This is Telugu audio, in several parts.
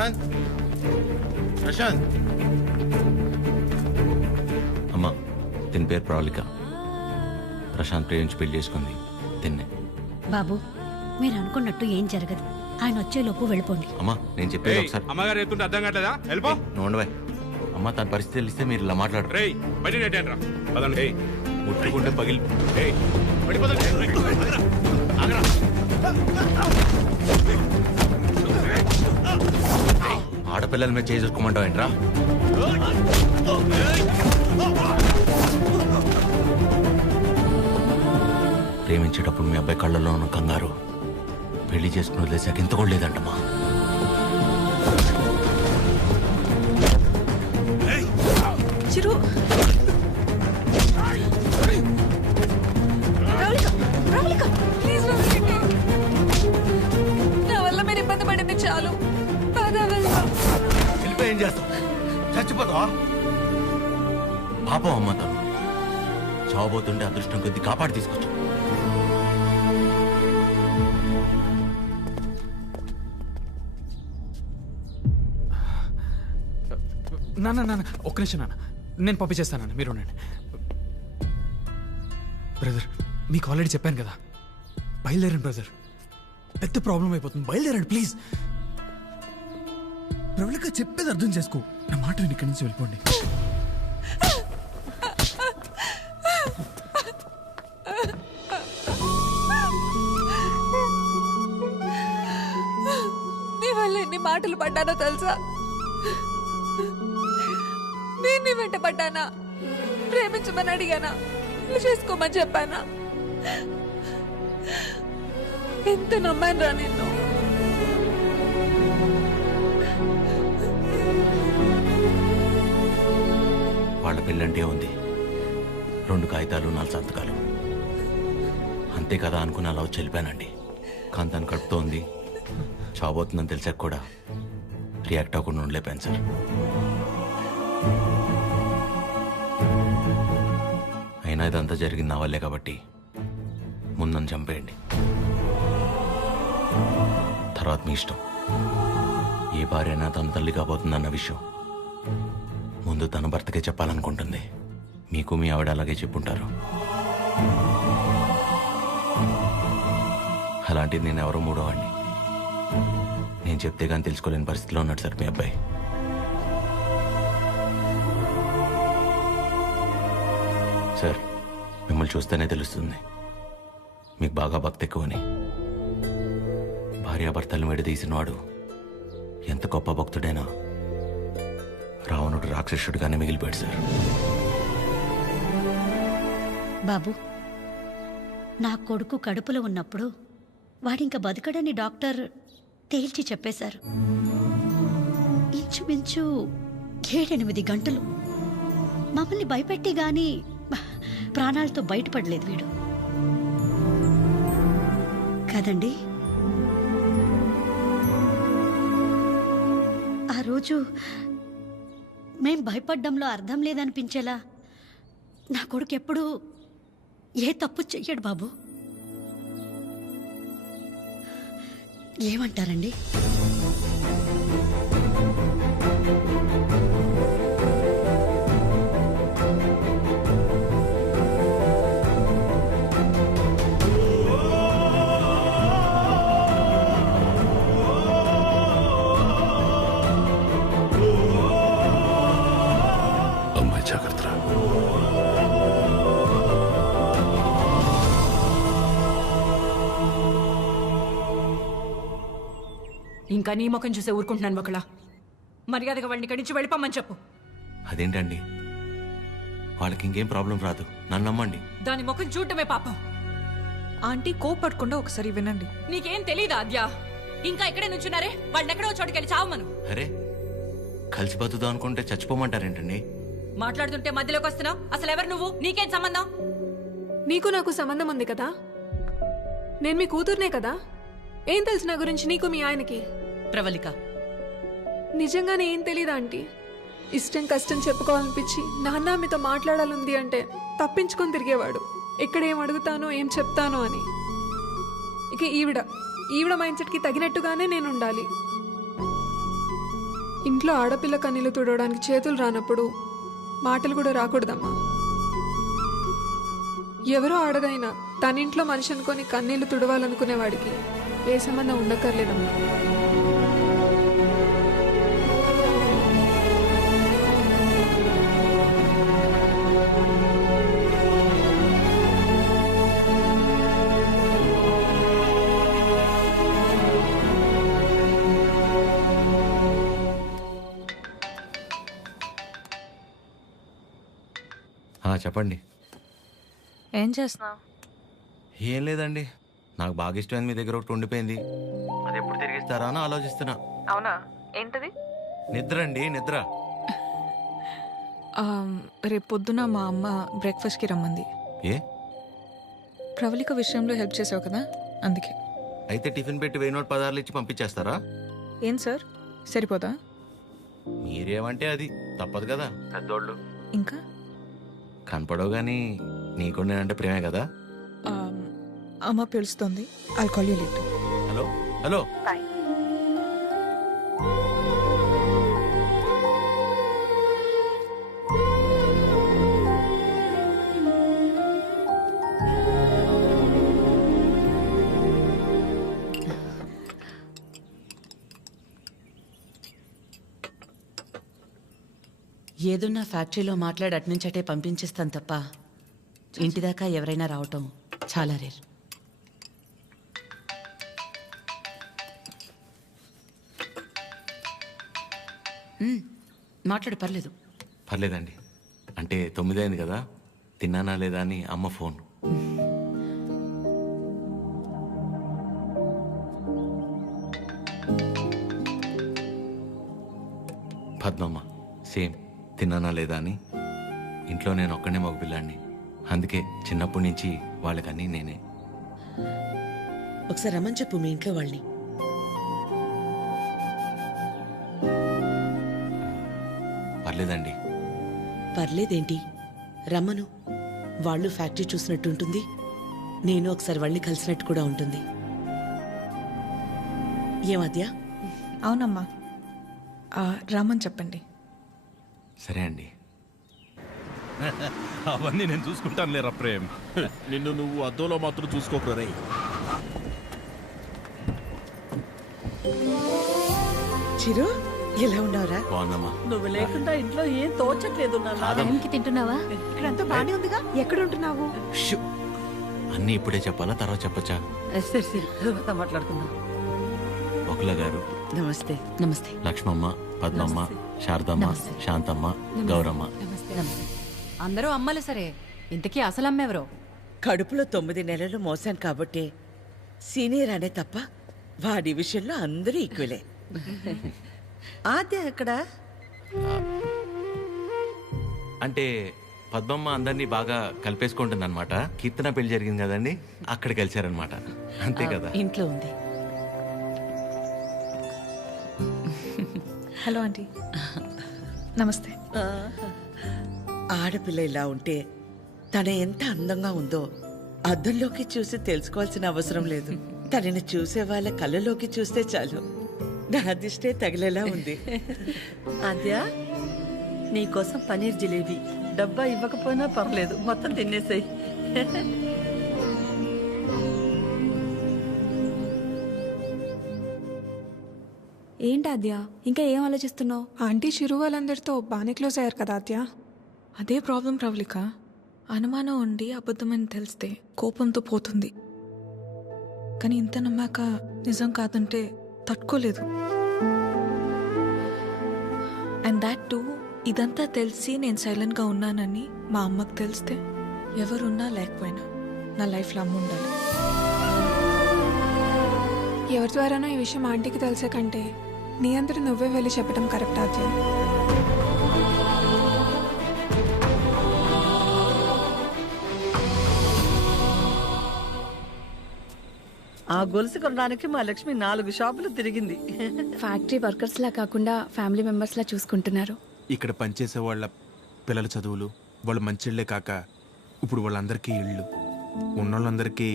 ప్రశాంత్ ప్రశాంత్ అమ్మా దీని పేరు ప్రవళిక. ప్రశాంత్ ప్రేమించి పెళ్లి చేసుకుంది తిన్నే. బాబు మీరు అనుకున్నట్టు ఏం జరగదు. ఆయన వచ్చేలోపు వెళ్ళిపోండి. అమ్మా నేను చెప్పేది ఒకసారి. అమ్మగారు చెప్తుంటే అర్థం కావట్లేదా? వెళ్ళిపో. నోండవే అమ్మ తన పరిస్థితి తెలిస్తే మీరు ఇలా మాట్లాడరు. రేయ్ బయట నెట్టండి రా. పదండి. ముట్టుకుంటే పగిలి ఆడపిల్లల మీద చేసుకోమంటావు ఏంట్రా? ప్రేమించేటప్పుడు మీ అబ్బాయి కళ్ళల్లో ఉన్న కంగారు పెళ్లి చేసుకుని వదిలేసాక ఇంత కూడా లేదంటమ్మా. చిరు నా వల్ల మీరు ఇబ్బంది పడింది చాలు. ఏం చేస్తావు? చచ్చిపోతావా? పాపం అమ్మ తను చావబోతుంటే అదృష్టం కొద్ది కాపాడి తీసుకొచ్చు. నాన్న ఒక్క నిమిషం నాన్న, నేను పంపించేస్తాను. మీరు ఉండండి. బ్రదర్ మీకు ఆల్రెడీ చెప్పాను కదా, బయలుదేరండి బ్రదర్. పెద్ద ప్రాబ్లం అయిపోతుంది, బయలుదేరండి ప్లీజ్. ప్రవళిక చెప్పేది అర్థం చేసుకో. నా మాట విని ఇక్కడి నుంచి వెళ్ళిపోండి. నీ వల్ల ఎన్ని మాటలు పడ్డానో తెలుసా? నేను నీ వెంట పడ్డానా? ప్రేమించమని అడిగానా? చేసుకోమని చెప్పానా? ఎంత నమ్మాను రా నిన్ను. వాళ్ళ పెళ్ళంటే ఉంది 2 కాగితాలు 4 సంతకాలు అంతే కదా అనుకుని అలా వచ్చి వెళ్ళిపోయానండి. కానీ తను కడుపుతో ఉంది, చావబోతుందని తెలిసాక కూడా రియాక్ట్ అవ్వకుండా ఉండలేపాను సార్. అయినా ఇదంతా జరిగింది నా వల్లే కాబట్టి ముందు నన్ను చంపేయండి, తర్వాత మీ ఇష్టం. ఏ భార్య అయినా తన తల్లి కాబోతుందన్న విషయం ముందు తన భర్తకే చెప్పాలనుకుంటుంది. మీకు మీ ఆవిడ అలాగే చెప్పుంటారు. అలాంటిది నేను ఎవరో మూడో వాడిని. నేను చెప్తే కానీ తెలుసుకోలేని పరిస్థితిలో ఉన్నాడు సార్ మీ అబ్బాయి. సార్ మిమ్మల్ని చూస్తేనే తెలుస్తుంది మీకు బాగా భక్తి ఎక్కువని. భార్యాభర్తలను విడదీసినవాడు ఎంత గొప్ప భక్తుడైనా రావణుడు రాక్షసుడిగానే మిగిలిపోయాడు సార్. బాబు నా కొడుకు కడుపులో ఉన్నప్పుడు వాడింక బతకడని డాక్టర్ తేల్చి చెప్పేశారు. ఇంచుమించు 7-8 గంటలు మమ్మల్ని భయపెట్టి గాని ప్రాణాలతో బయటపడలేదు వీడు కదండి. ఆ రోజు మేం భయపడ్డంలో అర్థం లేదనిపించేలా నా కొడుకు ఎప్పుడూ ఏ తప్పు చెయ్యడు బాబు. ఏమంటారండి? అమ్మాయి జాగ్రత్త. ఇంకా నీ ముఖం చూసే ఊరుకుంటున్నాను ఒకళ్ళ. మర్యాదగా వాడిని ఇక్కడి నుంచి వెళ్ళిపోమని చెప్పు. అదేంటండి, వాళ్ళకి ఇంకేం ప్రాబ్లం రాదు, నన్ను నమ్మండి. దాని ముఖం చూడటమే పాపం. ఆంటీ కోపడకుండా ఒకసారి వినండి. నీకేం తెలీదా అద్యా? ఇంకా ఇక్కడే నుంచున్నారే, వాళ్ళని ఎక్కడో చోటుకెళ్ళి చావమను. అరే కలిసి బతుకుదాం అనుకుంటే చచ్చిపోమంటారేంటండి? మాట్లాడుతుంటే మధ్యలోకి వస్తున్నావు. అసలు ఎవరు నువ్వు? నీకేం సంబంధం? నీకు నాకు సంబంధం ఉంది కదా. నేను మీ కూతుర్నే కదా. ఏం తెలుసు నా గురించి నీకు మీ ఆయనకి? ప్రవళిక నిజంగానే ఏం తెలీదా ఆంటీ? ఇష్టం కష్టం చెప్పుకోవాలనిపించి నాన్న మీతో మాట్లాడాలంది అంటే తప్పించుకొని తిరిగేవాడు. ఎక్కడ ఏం అడుగుతానో ఏం చెప్తానో అని. ఇక ఈవిడ మైండ్ సెట్కి తగినట్టుగానే నేను ఉండాలి. ఇంట్లో ఆడపిల్ల కన్నీళ్లు తుడవడానికి చేతులు రానప్పుడు మాటలు కూడా రాకూడదమ్మా. ఎవరో ఆడదైనా తన ఇంట్లో మనిషి అనుకొని కన్నీళ్లు తుడవాలనుకునేవాడికి ఏ సంబంధం ఉండక్కర్లేదమ్మా. చెప్పండి. ఏం చేస్తున్నావు? ఏం లేదండి, నాకు బాగా ఇష్టమైంది మీ దగ్గర ఒకటి ఉండిపోయింది. అది ఎప్పుడు తిరిగిస్తారా అని ఆలోచిస్తున్నా. అవునా, ఏంటది? నిద్ర అండి, నిద్ర. రేపు పొద్దున మా అమ్మ బ్రేక్ఫాస్ట్కి రమ్మంది. ఏ? ప్రవళిక విషయంలో హెల్ప్ చేసావు కదా, అందుకే. అయితే టిఫిన్ పెట్టి 1000 నోట్ 16 ఇచ్చి పంపించేస్తారా? ఏం సార్, సరిపోదా? మీరేమంటే అది తప్పదు కదా, పెద్దోళ్ళు. ఇంకా కనపడవు కానీ నీకు నేనంటే ప్రేమే కదా. అమ్మ పిలుస్తుంది, I'll call you later. Hello hello. ఏదున్నా ఫ్యాక్టరీలో మాట్లాడి అట్నుంచటే పంపించేస్తాను తప్ప ఇంటిదాకా ఎవరైనా రావటం చాలా రేర్. మాట్లాడు, పర్లేదు. పర్లేదండి, అంటే 9 అయింది కదా, తిన్నానా లేదా అని అమ్మ ఫోన్. పద్మమ్మ సేమ్, తిన్నానా లేదా అని. ఇంట్లో నేను ఒక్కనే మగపిల్లాడిని, అందుకే చిన్నప్పటి నుంచి వాళ్ళకన్నీ నేనే. ఒకసారి రమ్మని చెప్పు మీ ఇంట్లో వాళ్ళని. పర్లేదండి. పర్లేదేంటి, రమ్మను. వాళ్ళు ఫ్యాక్టరీ చూసినట్టు ఉంటుంది, నేను ఒకసారి వాళ్ళని కలిసినట్టు కూడా ఉంటుంది. ఏమద్యా? అవునమ్మా, రమ్మని చెప్పండి. సరే అండి. అవన్నీ నేను చూసుకుంటాను లేరా ప్రేమ్. నిన్ను నువ్వు అద్దంలో మాత్రం చూసుకోకరా రే. చిరు, ఎలా ఉన్నావురా? బాగుందమ్మా. నువ్వు లేకుండా ఇంట్లో ఏం తోచట్లేదు. టైంకి తింటున్నావా? ఇక్కడంతా బాగానే ఉందిగా, ఎక్కడ ఉంటున్నావు? షూ. అన్నీ ఇప్పుడే చెప్పాలా, తర్వాత చెప్పచ్చా? సరే సరే, తర్వాత మాట్లాడుకుందాం. ఒకల గారు, నమస్తే. నమస్తే. లక్ష్మమ్మ, పద్మమ్మ, శారదమ్మ, శాంతమ్మ, గౌరమ్మ. అందరూ అమ్మలే సరే, ఇంతకీ అసలు అమ్మెవరో? కడుపులో 9 నెలలు మోసాను కాబట్టి సీనియర్ అనే తప్ప వాడి విషయంలో అందరూ ఈక్వలే. ఆద్య ఎక్కడ? అంటే పద్మమ్మ అందరినీ బాగా కలిపేసుకుంటుంది అనమాట. కీర్తన పెళ్లి జరిగింది కదండి, అక్కడ కలిశారనమాట. అంతే కదా. ఇంట్లో ఉంది. Hello aunty. నమస్తే. ఆడపిల్ల ఇలా ఉంటే తన ఎంత అందంగా ఉందో అద్దంలోకి చూసి తెలుసుకోవాల్సిన అవసరం లేదు. తనని చూసే వాళ్ళ కళ్ళలోకి చూస్తే చాలు. నా దిష్టే తగిలేలా ఉంది. అద్యా, నీకోసం పనీర్ జిలేబీ. డబ్బా ఇవ్వకపోయినా పర్లేదు, మొత్తం తినేసాయి. ఏంటి ఆద్య, ఇంకా ఏం ఆలోచిస్తున్నావు? ఆంటీ చిరు వాళ్ళందరితో బాగానే క్లోజ్ అయ్యారు కదా ఆద్య. అదే ప్రాబ్లం ప్రవళిక. అనుమానం ఉండి అబద్ధమని తెలిస్తే కోపంతో పోతుంది, కానీ ఇంత నమ్మాక నిజం కాదంటే తట్టుకోలేదు. అండ్ దాట్ టూ, ఇదంతా తెలిసి నేను సైలెంట్గా ఉన్నానని మా అమ్మకు తెలిస్తే ఎవరున్నా లేకపోయినా నా లైఫ్లో అమ్మ ఉండాలి. ఎవరి ద్వారానో ఈ విషయం ఆంటీకి తెలిసే కంటే నీ అందరూ నువ్వే వెళ్ళి చెప్పడం కరెక్ట్ ఆద్య. ఆ గొలుసు కొనడానికి మా లక్ష్మి 4 షాపులు తిరిగింది. ఫ్యాక్టరీ వర్కర్స్ లా కాకుండా ఫ్యామిలీ మెంబర్స్ లా చూసుకుంటున్నారు. ఇక్కడ పనిచేసే వాళ్ళ పిల్లల చదువులు, వాళ్ళు మంచిళ్లే కాక ఇప్పుడు వాళ్ళందరికీ ఇళ్ళు ఉన్నోళ్ళందరికీ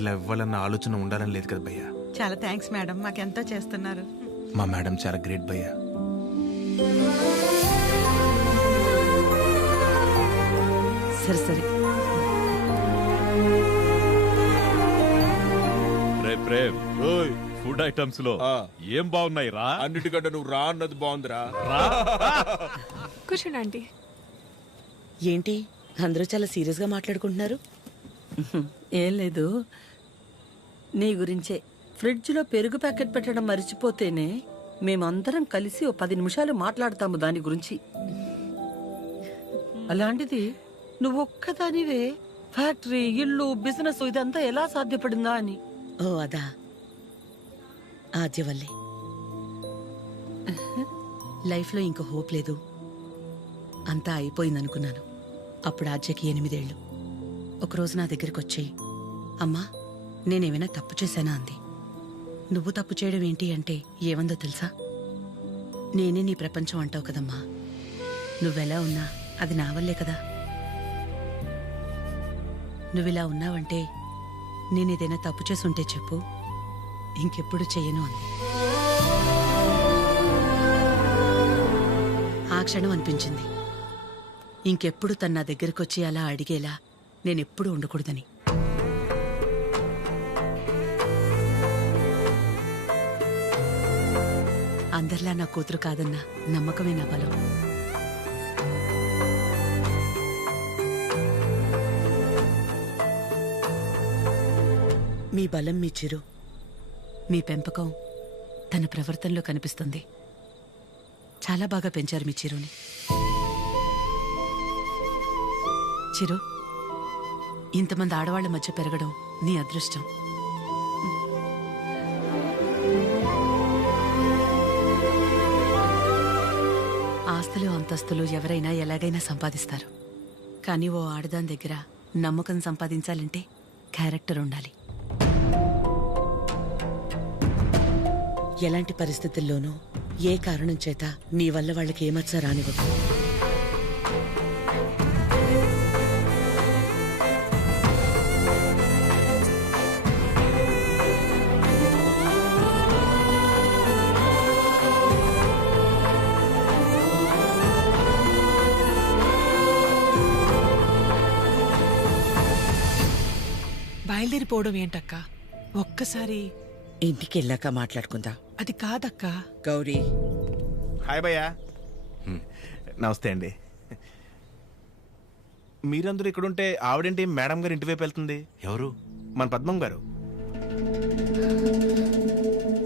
ఇలా ఇవ్వాలన్న ఆలోచన ఉండాలని లేదు కదా భయ్యా. చాలా థ్యాంక్స్ మేడం, మాకెంతో చేస్తున్నారు. మా మేడం చాలా గ్రేట్ భయ్యా. సరే సరే. రే ప్రేమ్, ఫుడ్ ఐటమ్స్ లో ఏం బాగున్నాయి రా? అన్నిటికంటే నువ్వు రా అన్నది బాగుందిరా. కూర్చోండి ఆంటీ. ఏంటి అందరూ చాలా సీరియస్గా మాట్లాడుకుంటున్నారు? ఏం లేదు, నీ గురించే. ఫ్రిడ్జ్లో పెరుగు ప్యాకెట్ పెట్టడం మర్చిపోతేనే మేమందరం కలిసి ఓ 10 నిమిషాలు మాట్లాడతాము దాని గురించి. అలాంటిది నువ్వు ఒక్కదానివే ఫ్యాక్టరీ, ఇల్లు, బిజినెస్ ఇదంతా ఎలా సాధ్యపడిందా అని. ఓ అదా, ఆద్య వల్లే. లైఫ్లో ఇంక హోప్ లేదు, అంతా అయిపోయిందనుకున్నాను. అప్పుడు ఆద్యకి 8 ఏళ్ళు. ఒకరోజు నా దగ్గరికి వచ్చి, అమ్మా నేనేమైనా తప్పు చేశానా అంది. నువ్వు తప్పు చేయడం ఏంటి అంటే ఏమందో తెలుసా? నేనే నీ ప్రపంచం అంటావు కదమ్మా, నువ్వెలా ఉన్నా అది నా వల్లే కదా. నువ్విలా ఉన్నావంటే నేనేదైనా తప్పు చేసి ఉంటే చెప్పు, ఇంకెప్పుడు చెయ్యను అంది. ఆ క్షణం అనిపించింది ఇంకెప్పుడు తన నా దగ్గరకు వచ్చి అలా అడిగేలా నేనెప్పుడు ఉండకూడదని. అందరిలా నా కూతురు కాదన్న నమ్మకమే నా బలం. మీ బలం మీ చిరు, మీ పెంపకం తన ప్రవర్తనలో కనిపిస్తుంది. చాలా బాగా పెంచారు మీ చిరుని. చిరు, ఇంతమంది ఆడవాళ్ల మధ్య పెరగడం నీ అదృష్టం. ఆస్తులు అంతస్తులు ఎవరైనా ఎలాగైనా సంపాదిస్తారు, కానీ ఓ ఆడదాని దగ్గర నమ్మకం సంపాదించాలంటే క్యారెక్టర్ ఉండాలి. ఎలాంటి పరిస్థితుల్లోనూ ఏ కారణం చేత నీ వల్ల వాళ్ళకి ఏమచ్చా రానివ్వదు. బయలుదేరిపోవడం ఏంటక్క? ఒక్కసారి ఇంటికి వెళ్ళాక మాట్లాడుకుందా. అది కాదక్క. గౌరీ, హాయ్ భయ్యా. నమస్తే అండి. మీరందరూ ఇక్కడుంటే ఆవిడేంటి మేడం గారు ఇంటి వైపు వెళ్తుంది? ఎవరు? మన పద్మం గారు.